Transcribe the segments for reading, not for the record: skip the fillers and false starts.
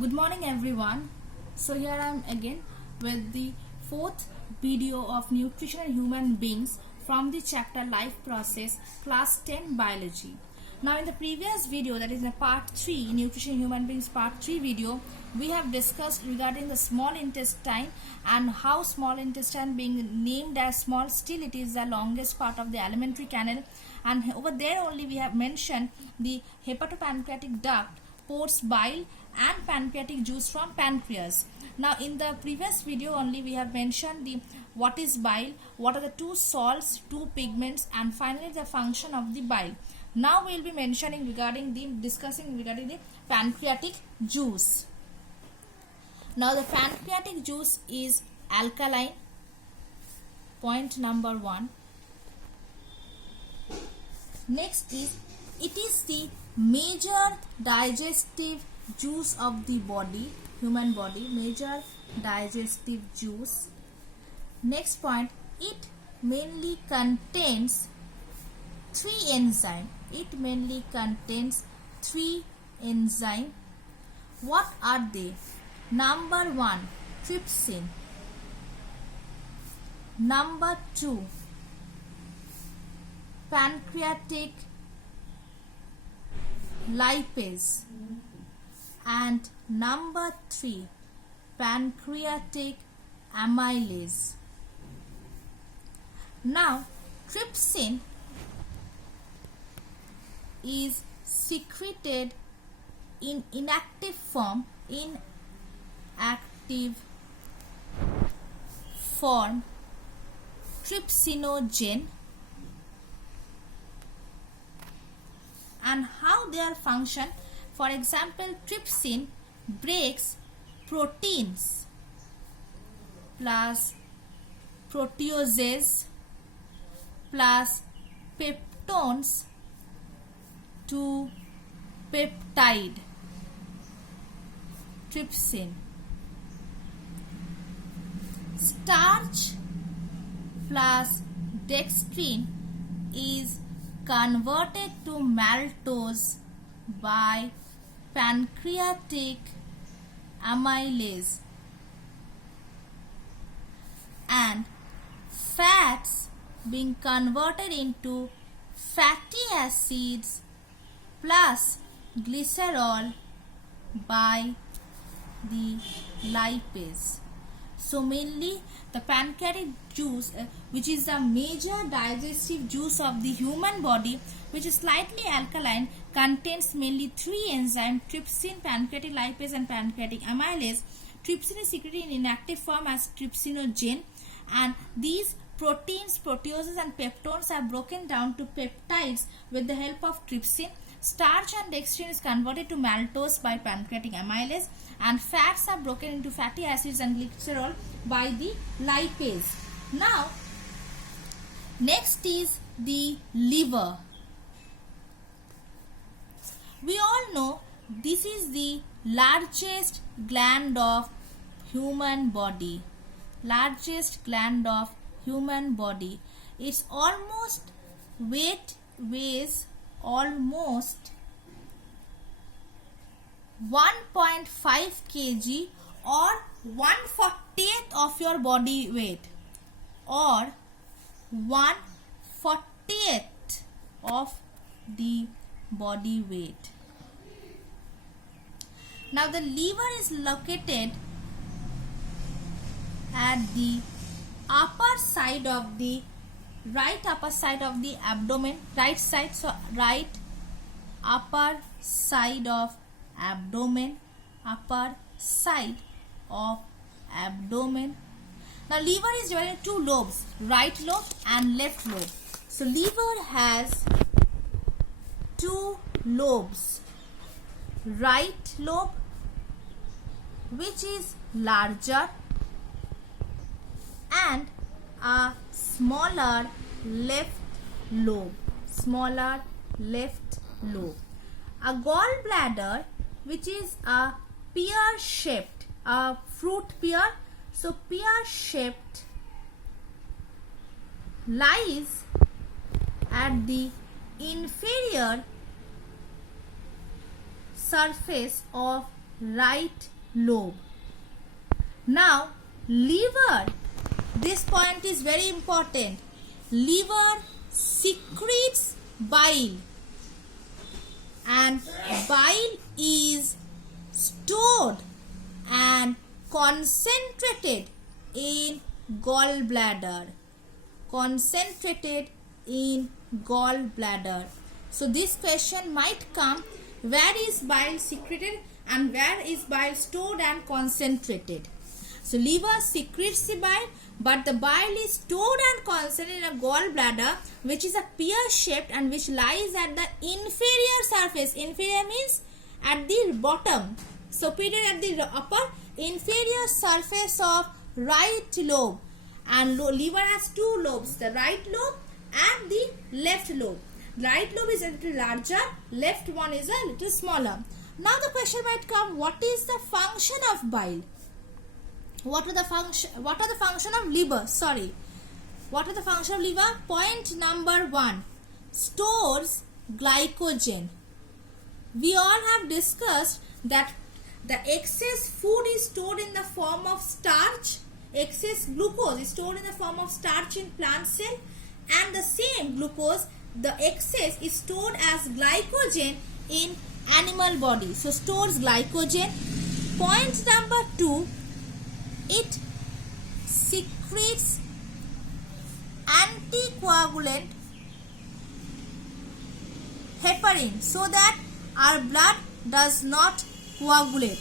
Good morning everyone. So here I am again with the fourth video of nutrition and human beings from the chapter life process class 10 biology. Now in the previous video, that is in part 3 nutrition and human beings part 3 video, we have discussed regarding the small intestine and how small intestine being named as small, still it is the longest part of the alimentary canal, and over there only we have mentioned the hepatopancreatic duct ports bile and pancreatic juice from pancreas. Now in the previous video only we have mentioned the what is bile, what are the two salts, two pigments, and finally the function of the bile. Now we will be mentioning discussing regarding the pancreatic juice. Now the pancreatic juice is alkaline, point number 1. Next is, it is the major digestive juice of the body, human body, major digestive juice. Next point, it mainly contains 3 enzymes. It mainly contains 3 enzymes. What are they? Number 1, trypsin. Number 2, pancreatic lipase, and number 3, pancreatic amylase. Now trypsin is secreted in inactive form, trypsinogen. And how their function? For example, trypsin breaks proteins plus proteases plus peptones to peptide. Trypsin. Starch plus dextrin is converted to maltose by pancreatic amylase, and fats being converted into fatty acids plus glycerol by the lipase. So mainly the pancreatic juice, which is the major digestive juice of the human body, which is slightly alkaline, contains mainly 3 enzymes: trypsin, pancreatic lipase, and pancreatic amylase. Trypsin is secreted in inactive form as trypsinogen, and these proteins, proteases, and peptones are broken down to peptides with the help of trypsin. Starch and dextrin is converted to maltose by pancreatic amylase, and fats are broken into fatty acids and glycerol by the lipase. Now, next is the liver. We all know this is the largest gland of human body. Largest gland of human body. Its weighs almost 1.5 kg or 1/40th of your body weight, or 1/40th of the body weight. Now the liver is located at the upper side of the upper side of the abdomen, right upper side of abdomen. Now liver is divided into 2 lobes, right lobe and left lobe. So liver has 2 lobes, right lobe, which is larger, and a smaller left lobe. A gallbladder, which is a pear-shaped, a fruit pear, so pear-shaped, lies at the inferior surface of right lobe. Now liver, this point is very important. Liver secretes bile, and bile is stored and concentrated in gallbladder. Concentrated in gallbladder. So this question might come, where is bile secreted and where is bile stored and concentrated? So liver secretes the bile, but the bile is stored and concentrated in a gallbladder, which is a pear shaped and which lies at the inferior surface. Inferior means at the bottom, superior at the upper, inferior surface of right lobe. And liver has two lobes, the right lobe and the left lobe. Right lobe is a little larger, left one is a little smaller. Now the question might come, what is the function of bile? What are the function of liver? What are the function of liver? Point number 1, stores glycogen. We all have discussed that the excess food is stored in the form of starch. Excess glucose is stored in the form of starch in plant cell, and the same glucose, the excess, is stored as glycogen in animal body. So stores glycogen. Point number 2, it secretes anticoagulant heparin so that our blood does not coagulate.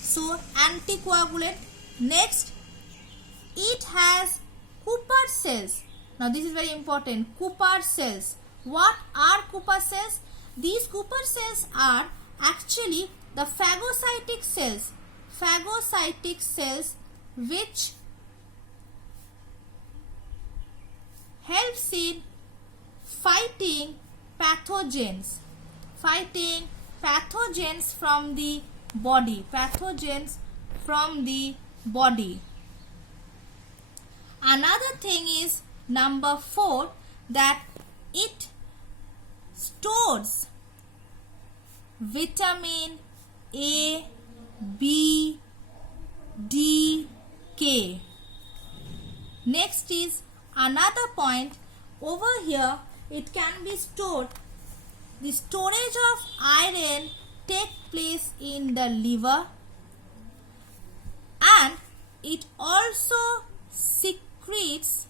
So anticoagulant. Next, it has Cooper cells. Now this is very important. Cooper cells. What are Cooper cells? These Cooper cells are actually the phagocytic cells. Phagocytic cells which helps in fighting pathogens. Fighting pathogens from the body. Pathogens from the body. Another thing is number 4, that it stores vitamin A, B, D, K. Next is another point over here, it can be stored. The storage of iron take place in the liver, and it also secretes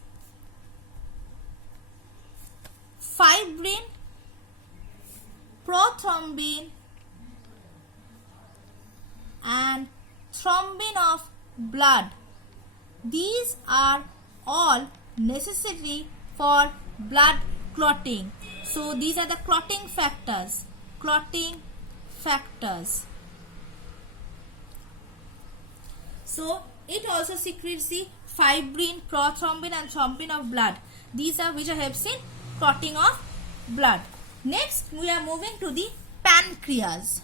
fibrin, prothrombin and thrombin of blood. These are all necessary for blood clotting. So these are the clotting factors. Clotting factors. So it also secretes the fibrin, prothrombin and thrombin of blood. These are which helps in clotting of blood. Next we are moving to the pancreas.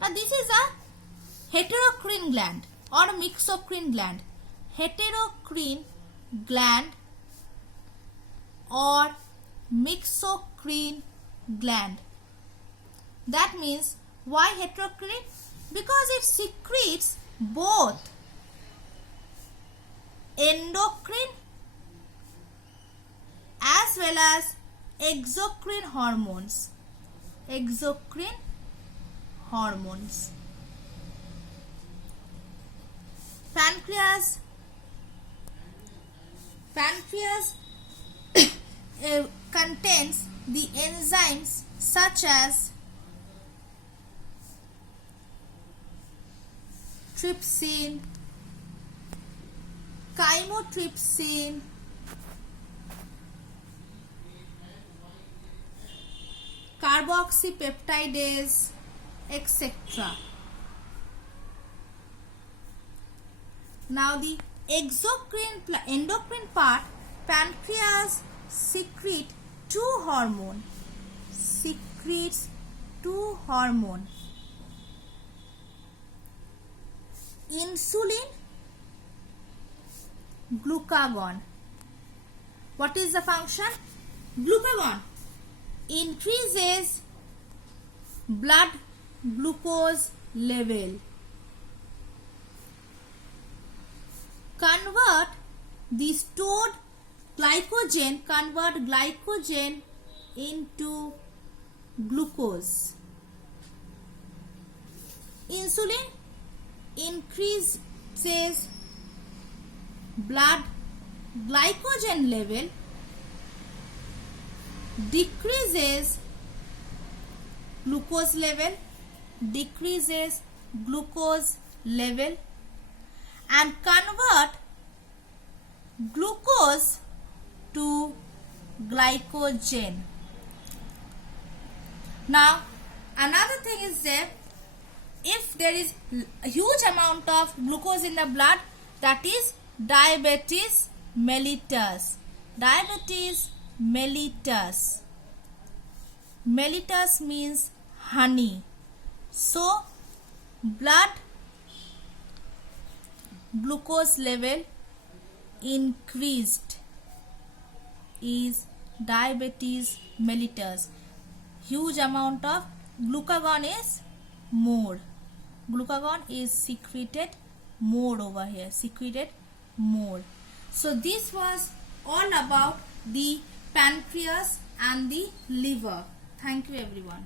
Now this is a heterocrine gland or mixocrine gland. Heterocrine gland or mixocrine gland. That means, why heterocrine? Because it secretes both endocrine as well as exocrine hormones. Exocrine hormones. Pancreas contains the enzymes such as trypsin, chymotrypsin, carboxypeptidase, etc. Now the endocrine part, pancreas secretes two hormones. Insulin, glucagon. What is the function? Glucagon increases blood glucose level. Convert the stored glycogen into glucose. Insulin increases blood glycogen level, decreases glucose level, and convert glucose to glycogen. Now another thing is that if there is a huge amount of glucose in the blood, that is diabetes mellitus. Mellitus means honey. So blood glucose level increased is diabetes mellitus. Huge amount of glucagon is more. Glucagon is secreted more over here. So this was all about the pancreas and the liver. Thank you everyone.